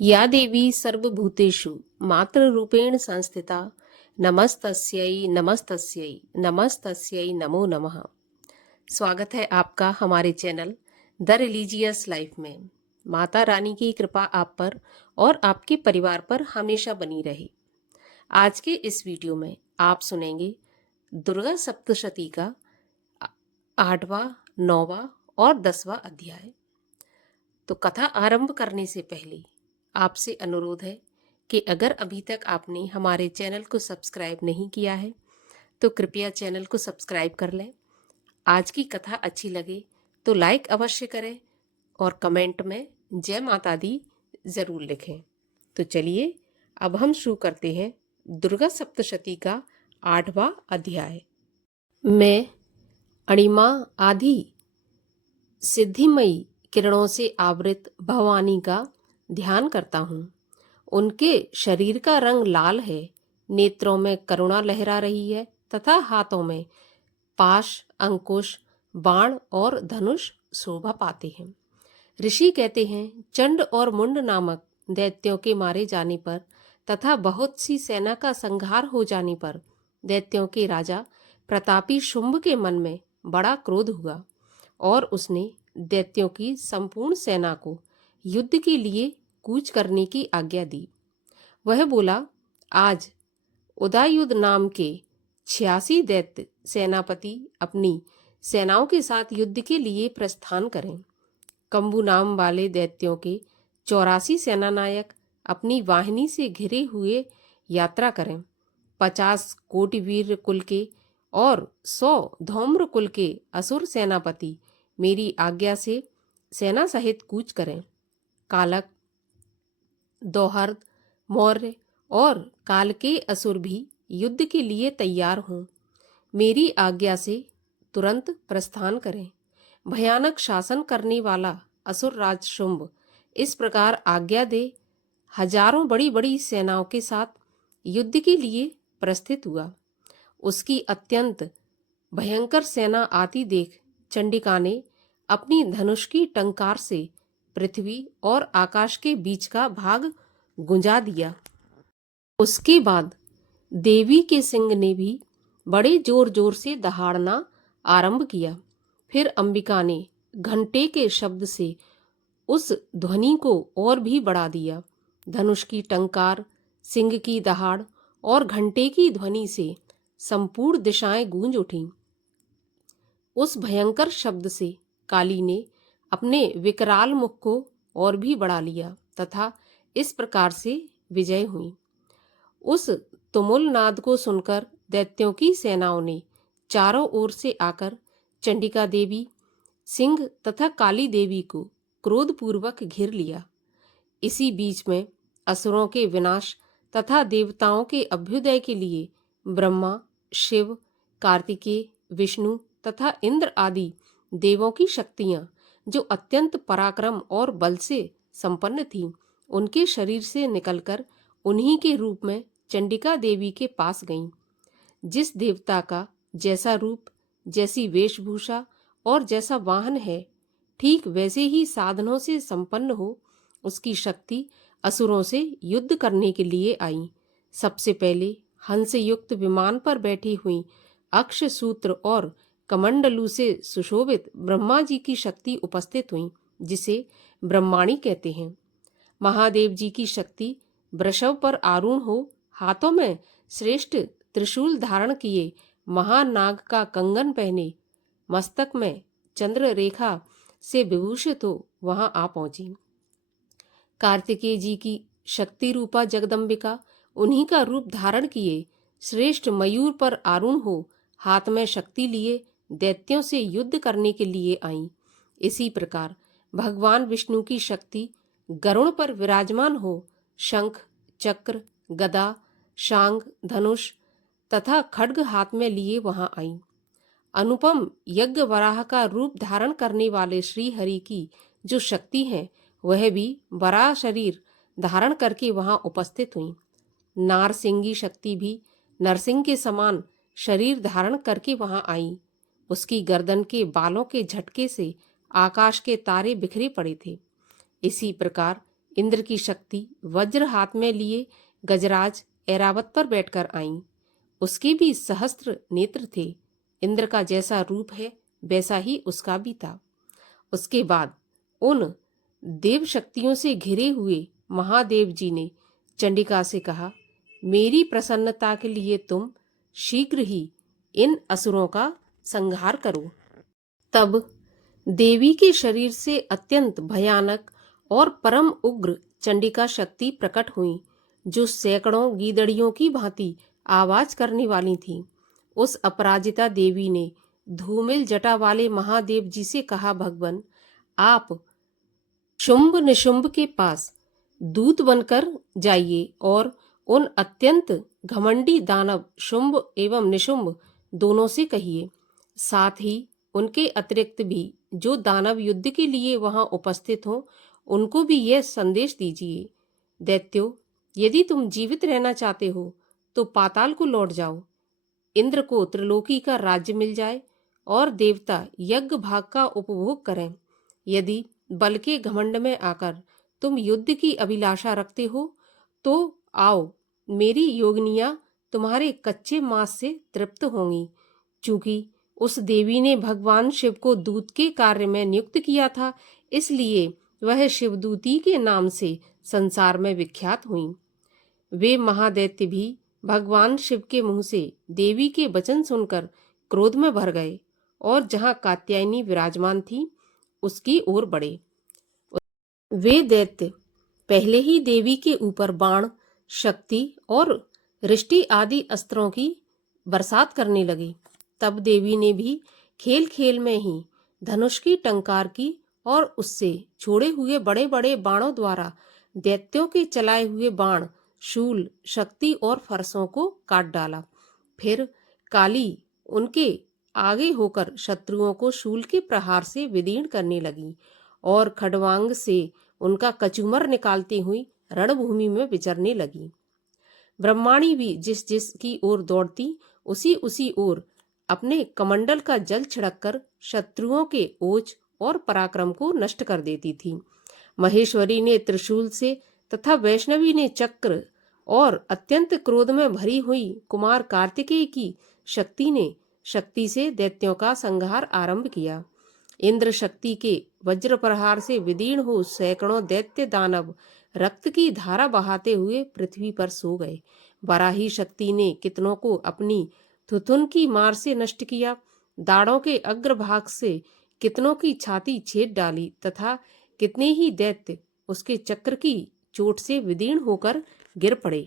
या देवी सर्वभूतेषु मातृरूपेण संस्थिता नमस्तस्यै नमस्तस्यै नमस्तस्यै नमो नमः। स्वागत है आपका हमारे चैनल द रिलीजियस लाइफ में। माता रानी की कृपा आप पर और आपके परिवार पर हमेशा बनी रहे। आज के इस वीडियो में आप सुनेंगे दुर्गा सप्तशती का 8वां, 9वां और 10वां अध्याय। तो कथा आरंभ करने से पहले आपसे अनुरोध है कि अगर अभी तक आपने हमारे चैनल को सब्सक्राइब नहीं किया है तो कृपया चैनल को सब्सक्राइब कर लें। आज की कथा अच्छी लगे तो लाइक अवश्य करें और कमेंट में जय माता दी जरूर लिखें। तो चलिए अब हम शुरू करते हैं दुर्गा सप्तशती का 8वां अध्याय। मैं अणिमा आदि सिद्धिमयी किरणों से आवृत भवानी का ध्यान करता हूँ। उनके शरीर का रंग लाल है, नेत्रों में करुणा लहरा रही है तथा हाथों में पाश, अंकुश, बाण और धनुष शोभा पाते हैं। ऋषि कहते हैं चंड और मुंड नामक दैत्यों के मारे जाने पर तथा बहुत सी सेना का संहार हो जाने पर दैत्यों के राजा प्रतापी शुंभ के मन में बड़ा क्रोध हुआ और उसने दैत्यों की संपूर्ण सेना को युद्ध के लिए कूच करने की आज्ञा दी। वह बोला, आज उदययुध नाम के 86 दैत्य सेनापति अपनी सेनाओं के साथ युद्ध के लिए प्रस्थान करें। कंबु नाम वाले दैत्यों के 84 सेनानायक अपनी वाहिनी से घिरे हुए यात्रा करें। 50 कोटि वीर कुल के और 100 धौम्र कुल के असुर सेनापति मेरी आज्ञा से सेना सहित कूच करें। कालक, दोहर्द, मौर्य और काल के असुर भी युद्ध के लिए तैयार हों। मेरी आज्ञा से तुरंत प्रस्थान करें। भयानक शासन करने वाला असुर राज शुंभ इस प्रकार आज्ञा दे हजारों बड़ी बड़ी सेनाओं के साथ युद्ध के लिए प्रस्थित हुआ। उसकी अत्यंत भयंकर सेना आती देख चंडिका ने अपनी धनुष की टंकार से पृथ्वी और आकाश के बीच का भाग गुंजा दिया। उसके बाद देवी के सिंह ने भी बड़े जोर जोर से दहाड़ना आरंभ किया। फिर अंबिका ने घंटे के शब्द से उस ध्वनि को और भी बढ़ा दिया। धनुष की टंकार, सिंह की दहाड़ और घंटे की ध्वनि से संपूर्ण दिशाएं गूंज उठीं। उस भयंकर शब्द से काली ने अपने विकराल मुख को और भी बढ़ा लिया तथा इस प्रकार से विजय हुई। उस तुमुल नाद को सुनकर दैत्यों की सेनाओं ने चारों ओर से आकर चंडिका देवी, सिंह तथा काली देवी को क्रोधपूर्वक घिर लिया। इसी बीच में असुरों के विनाश तथा देवताओं के अभ्युदय के लिए ब्रह्मा, शिव, कार्तिकेय, विष्णु तथा इंद्र आदि देवों की शक्तियां जो अत्यंत पराक्रम और बल से संपन्न थीं, उनके शरीर से निकलकर उन्हीं के रूप में चंडिका देवी के पास गईं। जिस देवता का जैसा रूप, जैसी वेशभूषा और जैसा वाहन है, ठीक वैसे ही साधनों से संपन्न हो, उसकी शक्ति असुरों से युद्ध करने के लिए आई। सबसे पहले हंस युक्त विमान पर बैठी हुई अक्ष सूत्र और कमंडलू से सुशोभित ब्रह्मा जी की शक्ति उपस्थित हुई, जिसे ब्रह्माणी कहते हैं। महादेव जी की शक्ति वृषभ पर आरूढ़ हो, हाथों में श्रेष्ठ त्रिशूल धारण किए, महानाग का कंगन पहने, मस्तक में चंद्र रेखा से विभूषित हो वहां आ पहुंची। कार्तिकेय जी की शक्ति रूपा जगदम्बिका उन्हीं का रूप धारण किए श्रेष्ठ मयूर पर आरूढ़ हो, हाथ में शक्ति लिए दैत्यों से युद्ध करने के लिए आईं। इसी प्रकार भगवान विष्णु की शक्ति गरुड़ पर विराजमान हो, शंख, चक्र, गदा, शांग, धनुष तथा खड्ग हाथ में लिए वहां आईं। अनुपम यज्ञ वराह का रूप धारण करने वाले श्री हरि की जो शक्ति है, वह भी वराह शरीर धारण करके वहां उपस्थित हुई। नारसिंगी शक्ति भी नरसिंह के समान शरीर धारण करके वहां आई। उसकी गर्दन के बालों के झटके से आकाश के तारे बिखरे पड़े थे। इसी प्रकार इंद्र की शक्ति वज्र हाथ में लिए गजराज ऐरावत पर बैठकर आईं। उसके भी सहस्त्र नेत्र थे। इंद्र का जैसा रूप है वैसा ही उसका भी था। उसके बाद उन देव शक्तियों से घिरे हुए महादेव जी ने चंडिका से कहा, मेरी प्रसन्नता के लिए तुम शीघ्र ही इन असुरों का संहार करो। तब देवी के शरीर से अत्यंत भयानक और परम उग्र चंडिका शक्ति प्रकट हुई, जो सैकड़ों गीदड़ियों की भांति आवाज करने वाली थी। उस अपराजिता देवी ने धूमिल जटा वाले महादेव जी से कहा, भगवान, आप शुंभ निशुंभ के पास दूत बनकर जाइए और उन अत्यंत घमंडी दानव शुंभ एवं निशुंभ दोनों से कहिए, साथ ही उनके अतिरिक्त भी जो दानव युद्ध के लिए वहां उपस्थित हों, उनको भी यह संदेश दीजिए, दैत्यों, यदि तुम जीवित रहना चाहते हो तो पाताल को लौट जाओ। इंद्र को त्रिलोकी का राज्य मिल जाए और देवता यज्ञ भाग का उपभोग करें। यदि बल के घमंड में आकर तुम युद्ध की अभिलाषा रखते हो तो आओ, मेरी योगिनियां तुम्हारे कच्चे मांस से तृप्त होंगी। चूंकि उस देवी ने भगवान शिव को दूत के कार्य में नियुक्त किया था, इसलिए वह शिवदूती के नाम से संसार में विख्यात हुई। वे महादैत्य भी भगवान शिव के मुंह से देवी के वचन सुनकर क्रोध में भर गए और जहां कात्यायनी विराजमान थी उसकी ओर बढ़े। वे दैत्य पहले ही देवी के ऊपर बाण, शक्ति और रिष्टि आदि अस्त्रों की बरसात करने लगे। तब देवी ने भी खेल खेल में ही धनुष की टंकार की और उससे छोड़े हुए बड़े बड़े बाणों द्वारा दैत्यों के चलाए हुए बाण, शूल, शक्ति और फरसों को काट डाला। फिर काली उनके आगे होकर शत्रुओं को शूल के प्रहार से विदीर्ण करने लगी और खड्वांग से उनका कचूमर निकालती हुई रणभूमि में विचरने लगी। ब्रह्माणी भी जिस जिस की ओर दौड़ती उसी उसी ओर अपने कमंडल का जल छिड़ककर शत्रुओं के ओज और पराक्रम को नष्ट कर देती थी। महेश्वरी ने त्रिशूल से तथा वैष्णवी ने चक्र और अत्यंत क्रोध में भरी हुई कुमार कार्तिकेय की शक्ति से दैत्यों का संहार आरंभ किया। इंद्र शक्ति के वज्र प्रहार से विदीर्ण हो सैकड़ों दैत्य दानव रक्त की धारा बहाते हुए पृथ्वी पर सो गए। वराही शक्ति ने कितनों को अपनी थुथुन की मार से नष्ट किया। दाढ़ों के अग्रभाग से कितनों की छाती छेद डाली तथा कितने ही दैत्य उसके चक्र की चोट से विदीर्ण होकर गिर पड़े।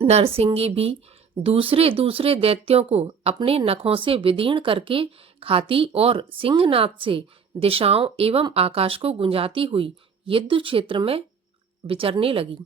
नरसिंगी भी दूसरे दूसरे दैत्यों को अपने नखों से विदीर्ण करके खाती और सिंहनाद से दिशाओं एवं आकाश को गुंजाती हुई युद्ध क्षेत्र में विचरने लगी।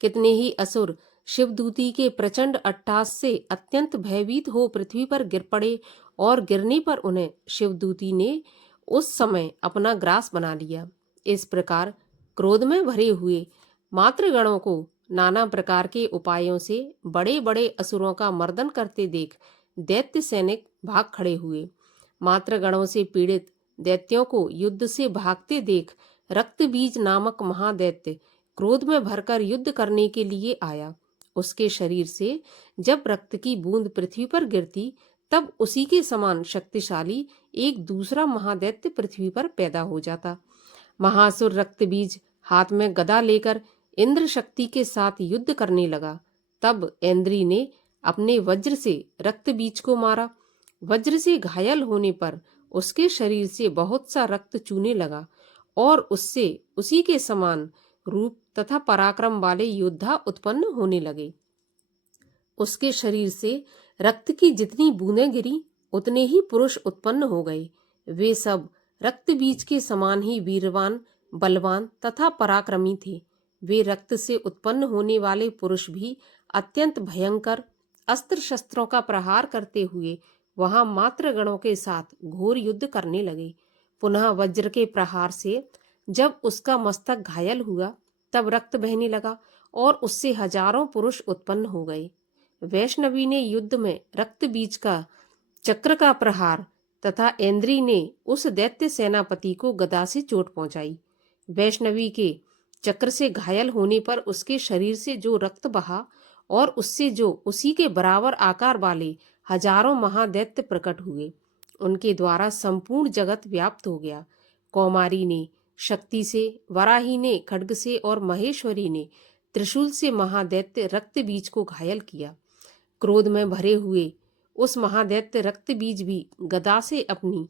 कितने ही असुर शिवदूती के प्रचंड अट्टहास से अत्यंत भयभीत हो पृथ्वी पर गिर पड़े और गिरने पर उन्हें शिवदूती ने उस समय अपना ग्रास बना लिया। इस प्रकार क्रोध में भरे हुए मातृगणों को नाना प्रकार के उपायों से बड़े बड़े असुरों का मर्दन करते देख दैत्य सैनिक भाग खड़े हुए। मातृगणों से पीड़ित दैत्यों को युद्ध से भागते देख रक्तबीज नामक महादैत्य क्रोध में भरकर युद्ध करने के लिए आया। उसके शरीर से जब रक्त की बूंद पृथ्वी पर गिरती तब उसी के समान शक्तिशाली एक दूसरा महादैत्य पृथ्वी पर पैदा हो जाता। महासुर रक्तबीज हाथ में गदा लेकर इंद्र शक्ति के साथ युद्ध करने लगा। तब इंद्री ने अपने वज्र से रक्तबीज को मारा। वज्र से घायल होने पर उसके शरीर से बहुत सा रक्त चूने लगा और उससे उसी के समान रूप तथा पराक्रम वाले योद्धा उत्पन्न होने लगे। उसके शरीर से रक्त की जितनी बूंदें गिरी उतने ही पुरुष उत्पन्न हो गए। वे सब रक्तबीज के समान ही वीरवान, बलवान तथा पराक्रमी थे। वे रक्त से उत्पन्न होने वाले पुरुष भी अत्यंत भयंकर अस्त्र शस्त्रों का प्रहार करते हुए वहां मातृगणों के साथ घोर युद्ध करने लगे। पुनः वज्र के प्रहार से जब उसका मस्तक घायल हुआ तब रक्त बहने लगा और उससे हजारों पुरुष उत्पन्न हो गए। वैष्णवी ने युद्ध में रक्त बीज का चक्र का प्रहार तथा ऐन्द्री ने उस दैत्य सेनापति को गदा से चोट पहुंचाई। वैष्णवी के चक्र से घायल होने पर उसके शरीर से जो रक्त बहा और उससे जो उसी के बराबर आकार वाले हजारों महादैत्य प्रकट हुए, उनके द्वारा संपूर्ण जगत व्याप्त हो गया। कौमारी ने शक्ति से, वराही ने खड्ग से और महेश्वरी ने त्रिशूल से महादैत्य रक्त बीज को घायल किया। क्रोध में भरे हुए उस महादैत्य रक्त बीज भी गदा से अपनी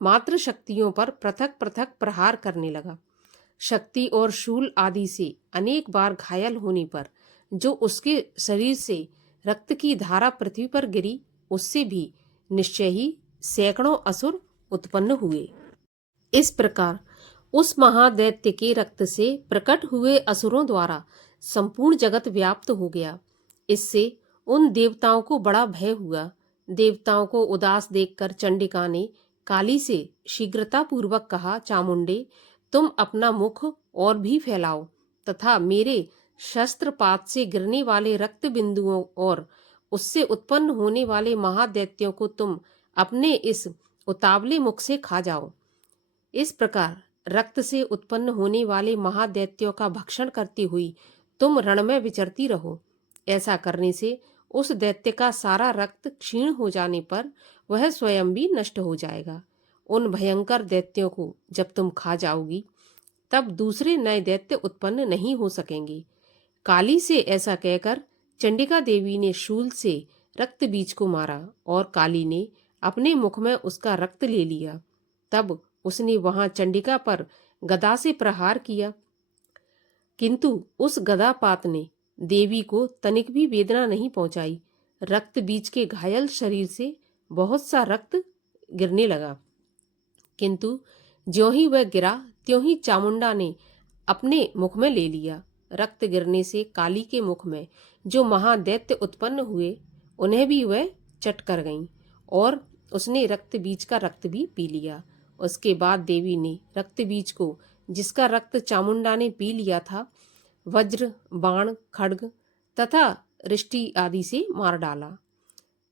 मात्र शक्तियों पर पृथक पृथक प्रहार करने लगा। शक्ति और शूल आदि से अनेक बार घायल होने पर जो उसके शरीर से रक्त की धारा पृथ्वी पर गिरी, उससे भी निश्चय ही सैकड़ों असुर उत्पन्न हुए। इस प्रकार उस महादैत्य के रक्त से प्रकट हुए असुरों द्वारा संपूर्ण जगत व्याप्त हो गया। इससे उन देवताओं को बड़ा भय हुआ। देवताओं को उदास देखकर चंडिका ने काली से शीघ्रता पूर्वक कहा, चामुंडे, तुम अपना मुख और भी फैलाओ तथा मेरे शस्त्रपात से गिरने वाले रक्त बिंदुओं और उससे उत्पन्न होने वाले महादैत्यों को तुम अपने इस उतावले मुख से खा जाओ। इस प्रकार रक्त से उत्पन्न होने वाले महादैत्यों का भक्षण करती हुई तुम रण में विचरती रहो। ऐसा करने से उस दैत्य का सारा रक्त क्षीण हो जाने पर वह स्वयं भी नष्ट हो जाएगा। उन भयंकर दैत्यों को जब तुम खा जाओगी, तब दूसरे नए दैत्य उत्पन्न नहीं हो सकेंगे। काली से ऐसा कहकर चंडिका देवी ने शूल से रक्त बीज को मारा और काली ने अपने मुख में उसका रक्त ले लिया। तब उसने वहां चंडिका पर गदा से प्रहार किया, किंतु उस गदापात ने देवी को तनिक भी वेदना नहीं पहुंचाई। रक्त बीज के घायल शरीर से बहुत सा रक्त गिरने लगा, किंतु ज्यों ही वह गिरा त्यों ही चामुंडा ने अपने मुख में ले लिया। रक्त गिरने से काली के मुख में जो महादैत्य उत्पन्न हुए, उन्हें भी वह चट कर गईं और उसने रक्त बीज का रक्त भी पी लिया। उसके बाद देवी ने रक्त बीज को, जिसका रक्त चामुंडा ने पी लिया था, वज्र, बाण, खड्ग तथा रिष्टि आदि से मार डाला।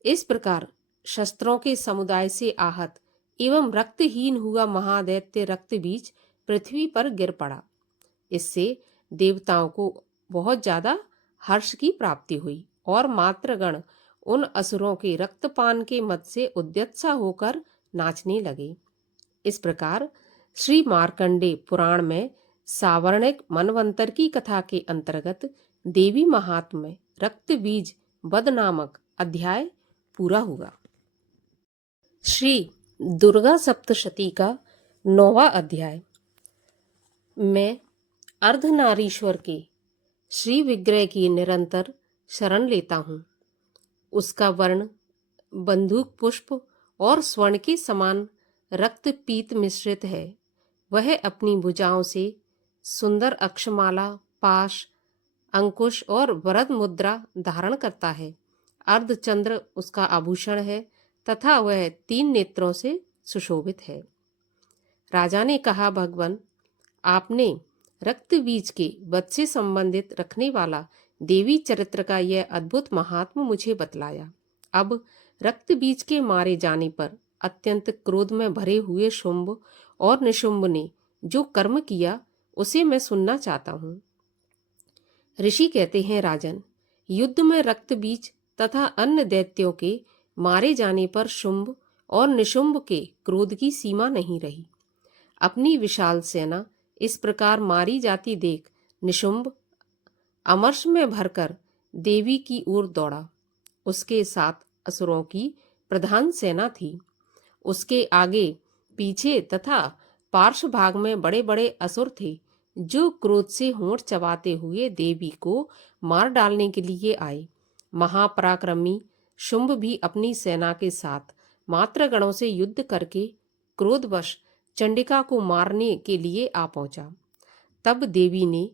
इस प्रकार शस्त्रों के समुदाय से आहत एवं रक्तहीन हुआ महादैत्य रक्त बीज पृथ्वी पर गिर पड़ा। इससे देवताओं को बहुत ज्यादा हर्ष की प्राप्ति हुई और मात्रगण उन असुरों के रक्तपान के मद से उद्यत्सा होकर नाचने लगे। इस प्रकार श्री मार्कंडे पुराण में सावर्णिक मनवंतर की कथा के अंतर्गत देवी महात्म्य रक्त बीज वध नामक अध्याय पूरा हुआ। श्री दुर्गा सप्तशती का 9वां अध्याय। मैं अर्धनारीश्वर के श्री विग्रह की निरंतर शरण लेता हूँ। उसका वर्ण बंदूक पुष्प और स्वर्ण के समान रक्त पीत मिश्रित है। वह अपनी भुजाओं से सुंदर अक्षमाला, पाश, अंकुश और वरद मुद्रा धारण करता है। अर्धचंद्र उसका आभूषण है तथा वह 3 नेत्रों से सुशोभित है। राजा ने कहा, भगवान, आपने रक्त बीज के वध से संबंधित रखने वाला देवी चरित्र का यह अद्भुत महात्म मुझे बतलाया। अब रक्त बीज के मारे जाने पर अत्यंत क्रोध में भरे हुए शुंभ और निशुंभ ने जो कर्म किया, उसे मैं सुनना चाहता हूँ। ऋषि कहते हैं, राजन, युद्ध में रक्त बीज तथा अन्य दैत्यों के मारे जाने पर शुंभ और निशुंभ के क्रोध की सीमा नहीं रही। अपनी विशाल सेना इस प्रकार मारी जाती देख निशुंभ अमर्ष में भरकर देवी की ओर दौड़ा। उसके साथ असुरों की प्रधान सेना थी। उसके आगे पीछे तथा पार्श्व भाग में बड़े बड़े असुर थे, जो क्रोध से होंठ चबाते हुए देवी को मार डालने के लिए आए। महापराक्रमी शुंभ भी अपनी सेना के साथ मात्रगणों से युद्ध करके क्रोधवश चंडिका को मारने के लिए आ पहुंचा। तब देवी ने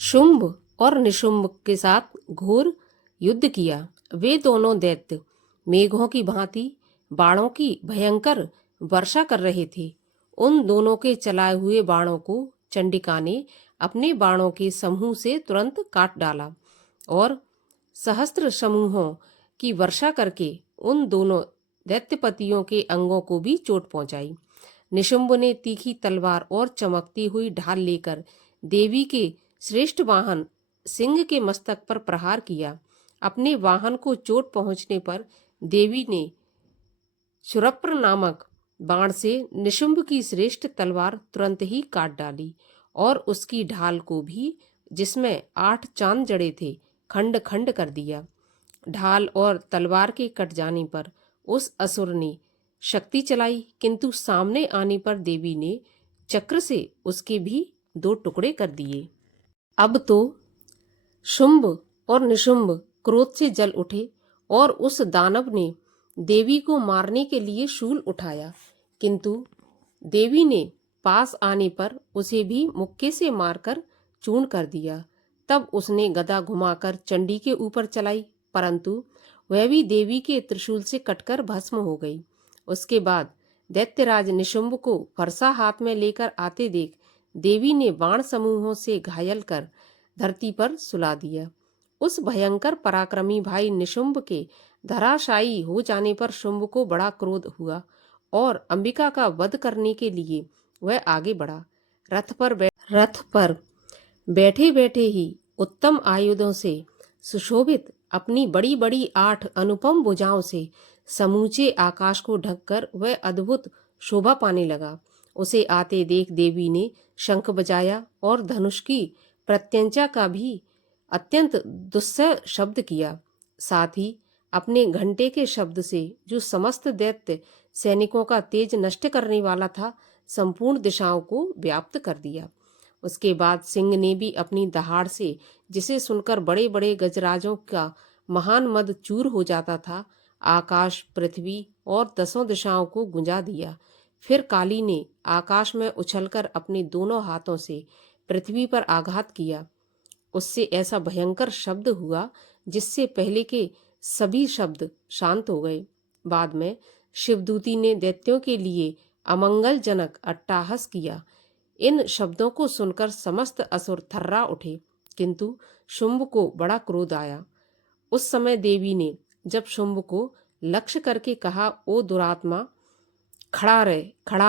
शुंभ और निशुंभ के साथ घोर युद्ध किया। वे दोनों दैत्य मेघों की भांति बाणों की भयंकर वर्षा कर रहे थे। उन दोनों के चलाए हुए बाणों को चंडिका ने अपने बाणों के समूह से तुरंत काट डाला और सहस्त्र समूहों की वर्षा करके उन दोनों दैत्यपतियों के अंगों को भी चोट पहुंचाई। निशुंभ ने तीखी तलवार और चमकती हुई ढाल लेकर देवी के श्रेष्ठ वाहन सिंह के मस्तक पर प्रहार किया। अपने वाहन को चोट पहुंचने पर देवी ने क्षुरप्र नामक बाण से निशुंभ की श्रेष्ठ तलवार तुरंत ही काट डाली और उसकी ढाल को भी, जिसमें 8 चांद जड़े थे, खंड खंड कर दिया। ढाल और तलवार के कट जाने पर उस असुर ने शक्ति चलाई, किंतु सामने आने पर देवी ने चक्र से उसके भी 2 टुकड़े कर दिए। अब तो शुंभ और निशुंभ क्रोध से जल उठे और उस दानव ने देवी को मारने के लिए शूल उठाया, किंतु देवी ने पास आने पर उसे भी मुक्के से मारकर चूर्ण कर दिया। तब उसने गदा घुमाकर चंडी के ऊपर चलाई, परंतु वह भी देवी के त्रिशूल से कटकर भस्म हो गई। उसके बाद दैत्यराज निशुंभ को फरसा हाथ में लेकर आते देख देवी ने बाण समूहों से घायल कर धरती पर सुला दिया। उस भयंकर पराक्रमी भाई निशुंभ के धराशायी हो जाने पर शुंभ को बड़ा क्रोध हुआ और अंबिका का वध करने के लिए वह आगे बढ़ा। रथ पर बैठे बैठे ही उत्तम आयुधों से सुशोभित अपनी बड़ी बड़ी 8 अनुपम भुजाओं से समूचे आकाश को ढककर वह अद्भुत शोभा पाने लगा। उसे आते देख देवी ने शंख बजाया और धनुष की प्रत्यंचा का भी अत्यंत दुस्सह शब्द किया। साथ ही अपने घंटे के शब्द से, जो समस्त दैत्य सैनिकों का तेज नष्ट करने वाला था, संपूर्ण दिशाओं को व्याप्त कर दिया। उसके बाद सिंह ने भी अपनी दहाड़ से, जिसे सुनकर बड़े बड़े गजराजों का महान मद चूर हो जाता था, आकाश, पृथ्वी और 10 दिशाओं को गुंजा दिया। फिर काली ने आकाश में उछलकर अपने दोनों हाथों से पृथ्वी पर आघात किया। उससे ऐसा भयंकर शब्द हुआ जिससे पहले के सभी शब्द शांत हो गए। बाद में शिवदूती ने दैत्यों के लिए अमंगलजनक अट्टहास किया। इन शब्दों को सुनकर समस्त असुर थर्रा उठे, किंतु शुंभ को बड़ा क्रोध आया। उस समय देवी ने जब शुंभ को लक्ष्य करके कहा, ओ दुरात्मा, खड़ा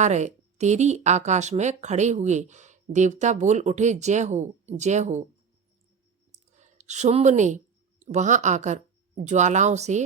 रह। तेरी आकाश में खड़े हुए देवता बोल उठे, जय हो, जय हो। शुंभ ने वहां आकर ज्वालाओं से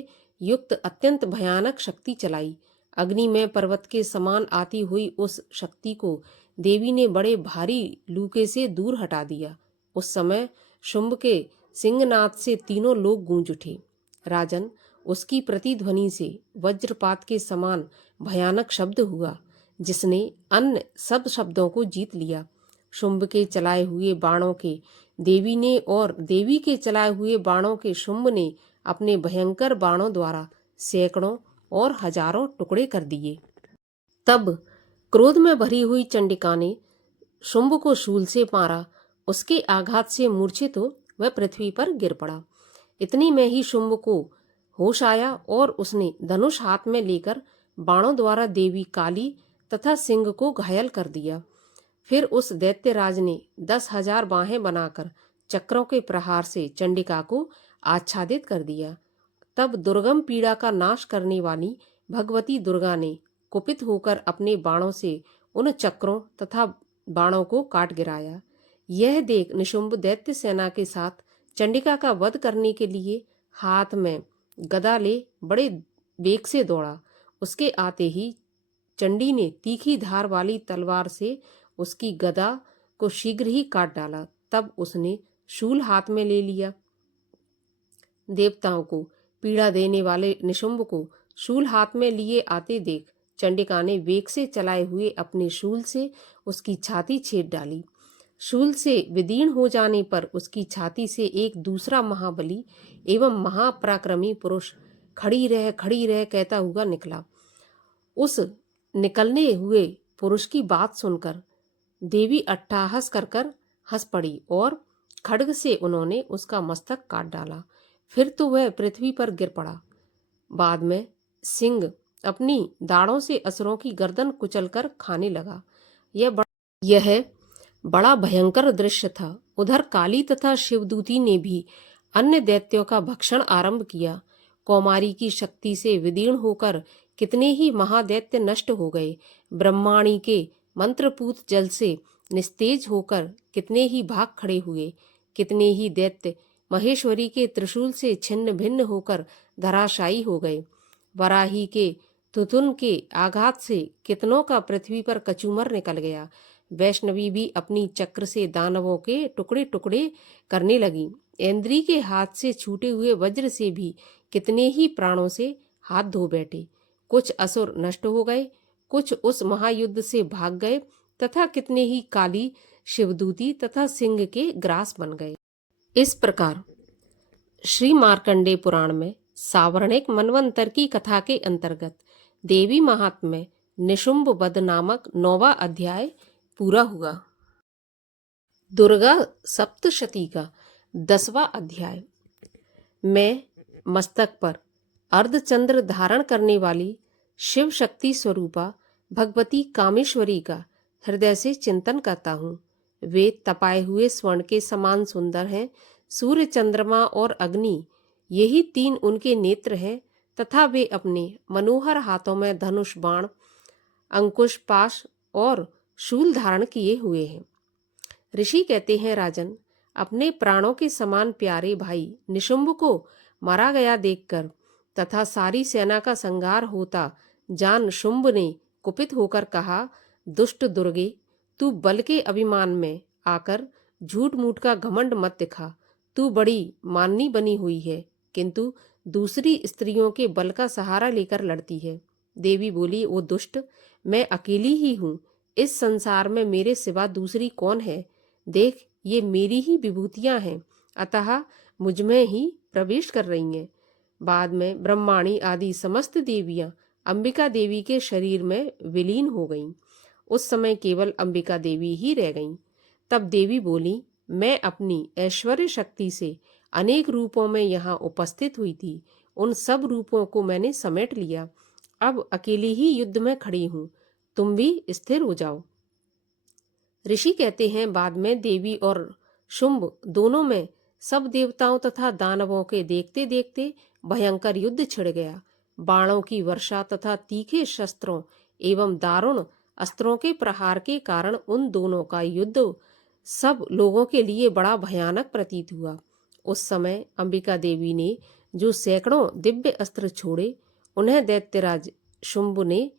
युक्त अत्यंत भयानक शक्ति चलाई। अग्नि में पर्वत के समान आती हुई उस शक्ति को देवी ने बड़े भारी लूके से दूर हटा दिया। उस समय शुंभ के सिंहनाद से तीनों लोग गूंज उठे। राजन, उसकी प्रतिध्वनि से वज्रपात के समान भयानक शब्द हुआ, जिसने अन्य सब शब्दों को जीत लिया। शुंभ के चलाए हुए बाणों के देवी ने और देवी के चलाए हुए बाणों के शुंभ ने अपने भयंकर बाणों द्वारा सैकड़ों और हजारों टुकड़े कर दिए। तब क्रोध में भरी हुई चंडिका ने शुंभ को शूल से मारा। उसके आघात से मूर्छित हो वह पृथ्वी पर गिर पड़ा। इतनी में ही शुंभ को होश आया और उसने धनुष हाथ में लेकर बाणों द्वारा देवी काली तथा सिंह को घायल कर दिया। फिर उस दैत्यराज ने 10,000 बाहें बनाकर चक्रों के प्रहार से चंडिका को आच्छादित कर दिया। तब दुर्गम पीड़ा का नाश करने वाली भगवती दुर्गा ने कुपित होकर अपने बाणों से उन चक्रों तथा बाणों को काट गिराया। यह देख निशुंभ दैत्य सेना के साथ चंडिका का वध करने के लिए हाथ में गदा ले बड़े वेग से दौड़ा। उसके आते ही चंडी ने तीखी धार वाली तलवार से उसकी गदा को शीघ्र ही काट डाला। तब उसने शूल हाथ में ले लिया। देवताओं को पीड़ा देने वाले निशुंभ को शूल हाथ में लिए आते देख चंडिका ने वेग से चलाए हुए अपने शूल से उसकी छाती छेद डाली। शूल से विदीर्ण हो जाने पर उसकी छाती से एक दूसरा महाबली एवं महापराक्रमी पुरुष खड़ी रह कहता हुआ निकला। उस निकलने हुए पुरुष की बात सुनकर देवी अट्टहास कर हंस पड़ी और खड्ग से उन्होंने उसका मस्तक काट डाला। फिर तो वह पृथ्वी पर गिर पड़ा। बाद में सिंह अपनी दाढ़ों से असुरों की गर्दन कुचलकर खाने लगा। यह बड़ा भयंकर दृश्य था। उधर काली तथा शिवदूती ने भी अन्य दैत्यों का भक्षण आरंभ किया। कौमारी की शक्ति से विदीर्ण होकर कितने ही महादैत्य नष्ट हो गए। ब्रह्माणी के मंत्रपूत जल से निस्तेज होकर कितने ही भाग खड़े हुए, कितने ही दैत्य महेश्वरी के त्रिशूल से छिन्न भिन्न होकर धराशायी हो गए। वराही के तुतुन के आघात से कितनों का पृथ्वी पर कचूमर निकल गया। वैष्णवी भी अपनी चक्र से दानवों के टुकड़े टुकड़े करने लगी। इंद्री के हाथ से छूटे हुए वज्र से भी कितने ही प्राणों से हाथ धो बैठे। कुछ असुर नष्ट हो गए, कुछ उस महायुद्ध से भाग गए तथा कितने ही काली शिवदूती तथा सिंह के ग्रास बन गए। इस प्रकार श्री मार्कंडेय पुराण में सावर्णिक मनवंतर की कथा के अंतर्गत देवी महात्म्य निशुंभ वध नामक 9वां अध्याय पूरा हुआ। दुर्गा सप्तशती का 10वां अध्याय। मैं मस्तक पर अर्धचंद्र धारण करने वाली शिव शक्ति स्वरूपा भगवती कामेश्वरी का हृदय से चिंतन करता हूँ। वे तपाए हुए स्वर्ण के समान सुंदर हैं। सूर्य, चंद्रमा और अग्नि, यही 3 उनके नेत्र हैं तथा वे अपने मनोहर हाथों में धनुष, बाण, अंकुश, पाश और शूल धारण किए हुए हैं। ऋषि कहते हैं, राजन, अपने प्राणों के समान प्यारे भाई निशुंभ को मारा गया देखकर तथा सारी सेना का संहार होता जान शुंभ ने कुपित होकर कहा, दुष्ट दुर्गे, तू बल के अभिमान में आकर झूठ मूठ का घमंड मत दिखा। तू बड़ी माननी बनी हुई है, किंतु दूसरी स्त्रियों के बल का सहारा लेकर लड़ती है। देवी बोली, ओ दुष्ट, मैं अकेली ही हूँ। इस संसार में मेरे सिवा दूसरी कौन है? देख, ये मेरी ही विभूतियां हैं, अतः मुझमें ही प्रवेश कर रही हैं। बाद में ब्रह्माणी आदि समस्त देवियां अंबिका देवी के शरीर में विलीन हो गईं। उस समय केवल अंबिका देवी ही रह गईं। तब देवी बोली, मैं अपनी ऐश्वर्य शक्ति से अनेक रूपों में यहाँ उपस्थित हुई थी। उन सब रूपों को मैंने समेट लिया। अब अकेली ही युद्ध में खड़ी हूँ। तुम भी स्थिर हो जाओ। ऋषि कहते हैं, बाद में देवी और शुंभ दोनों में सब देवताओं तथा दानवों के देखते देखते भयंकर युद्ध छिड़ गया। बाणों की वर्षा तथा तीखे शस्त्रों एवं दारुण अस्त्रों के प्रहार के कारण उन दोनों का युद्ध सब लोगों के लिए बड़ा भयानक प्रतीत हुआ। उस समय अंबिका देवी ने जो सैकड़ों दिव्य अस्त्र छोड़े, उन्हें दैत्यराज शुंभ ने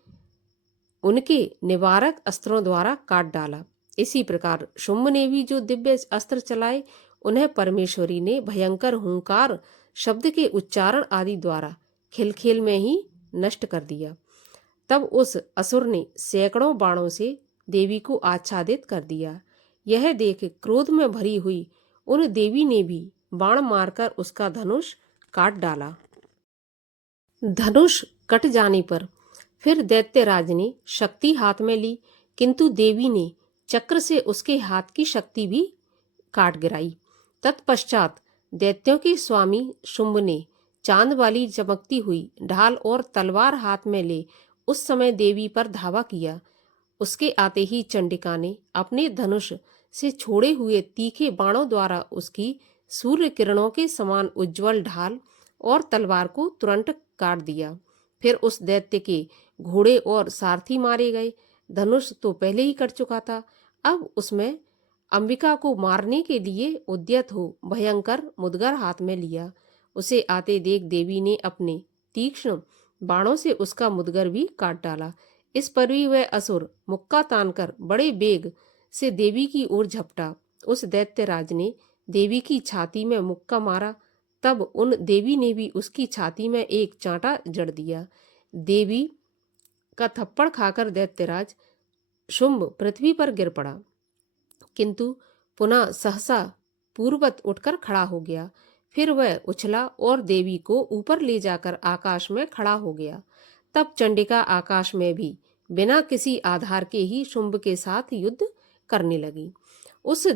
उनके निवारक अस्त्रों द्वारा काट डाला। इसी प्रकार शुंभ ने भी जो दिव्य अस्त्र चलाए, उन्हें परमेश्वरी ने भयंकर हुंकार शब्द के उच्चारण आदि द्वारा खिलखिल में ही नष्ट कर दिया। तब उस असुर ने सैकड़ों बाणों से देवी को आच्छादित कर दिया। यह देख क्रोध में भरी हुई उन देवी ने भी बाण मारकर उसका धनुष काट डाला। धनुष कट जाने पर फिर दैत्यराज ने शक्ति हाथ में ली, किंतु देवी ने चक्र से उसके हाथ की शक्ति भी काट गिराई। तत्पश्चात दैत्यों के स्वामी शुंभ ने चांद वाली चमकती हुई ढाल और तलवार हाथ में ले उस समय देवी पर धावा किया। उसके आते ही चंडिका ने अपने धनुष से छोड़े हुए तीखे बाणों द्वारा उसकी सूर्य किरणों के समान उज्जवल ढाल और तलवार को तुरंत काट दिया। फिर उस दैत्य के घोड़े और सारथी मारे गए। धनुष तो पहले ही कट चुका था, अब उसमें अंबिका को मारने के लिए उद्यत हो भयंकर मुदगर हाथ में लिया। उसे आते देख देवी ने अपने तीक्ष्ण बाणों से उसका मुदगर भी काट डाला। इस पर भी वह असुर मुक्का तानकर बड़े बेग से देवी की ओर झपटा। उस दैत्यराज ने देवी की छाती में मुक्का मारा, तब उन देवी ने भी उसकी छाती में एक चांटा जड़ दिया। देवी का थप्पड़ खाकर दैत्यराज शुंभ पृथ्वी पर गिर पड़ा, किंतु पुनः सहसा पूर्ववत उठकर खड़ा हो गया। फिर वह उछला और देवी को ऊपर ले जाकर आकाश में खड़ा हो गया। तब चंडिका आकाश में भी बिना किसी आधार के ही शुंभ के साथ युद्ध करने लगी। उस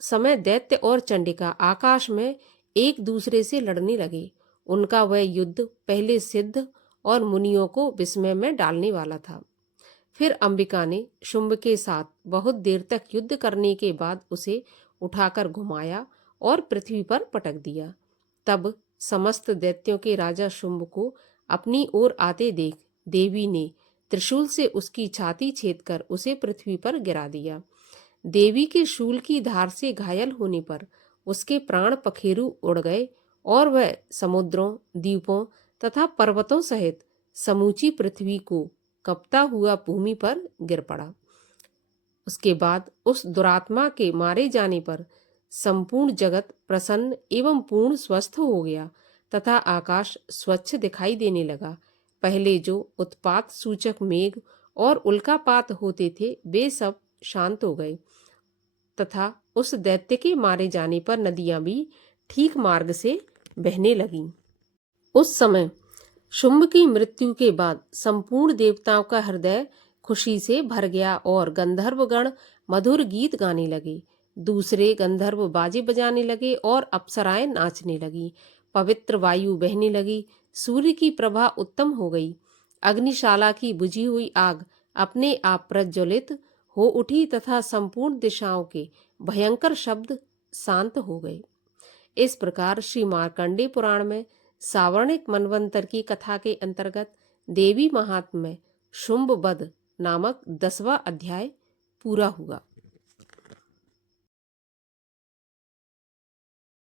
समय दैत्य और चंडिका आकाश में एक दूसरे से लड़ने लगे। उनका वह युद्ध पहले सिद्ध और मुनियों को विस्मय में डालने वाला था। फिर अंबिका ने शुंभ के साथ बहुत देर तक युद्ध करने के बाद उसे उठाकर घुमाया और पृथ्वी पर पटक दिया। तब समस्त दैत्यों के राजा शुंभ को अपनी ओर आते देख देवी ने त्रिशूल से उसकी छाती छेदकर उसे पृथ्वी पर गिरा दिया। देवी के शूल की धार से घायल होने पर उसके प्राण पखेरु उड़ गए और वह समुद्रों, द्वीपों तथा पर्वतों सहित समूची पृथ्वी को कपता हुआ भूमि पर गिर पड़ा। उसके बाद उस दुरात्मा के मारे जाने पर संपूर्ण जगत प्रसन्न एवं पूर्ण स्वस्थ हो गया तथा आकाश स्वच्छ दिखाई देने लगा। पहले जो उत्पात सूचक मेघ और उल्कापात होते थे वे सब शांत हो गए तथा उस दैत्य के मारे जाने पर नदियां भी ठीक मार्ग से बहने लगीं। उस समय शुंभ की मृत्यु के बाद संपूर्ण देवताओं का हृदय खुशी से भर गया और गंधर्वगण मधुर गीत गाने लगे। दूसरे गंधर्व बाजे बजाने लगे और अप्सराएं नाचने लगी। पवित्र वायु बहने लगी। सूर्य की प्रभा उत्तम हो गई। अग्निशाला की बुझी हुई आग अपने आप प्रज्वलित हो उठी तथा संपूर्ण दिशाओं के भयंकर शब्द शांत हो गए। इस प्रकार श्री मार्कंडेय पुराण में सावर्णिक मनवंतर की कथा के अंतर्गत देवी महात्म्य शुंभ वध नामक 10वां अध्याय पूरा हुआ।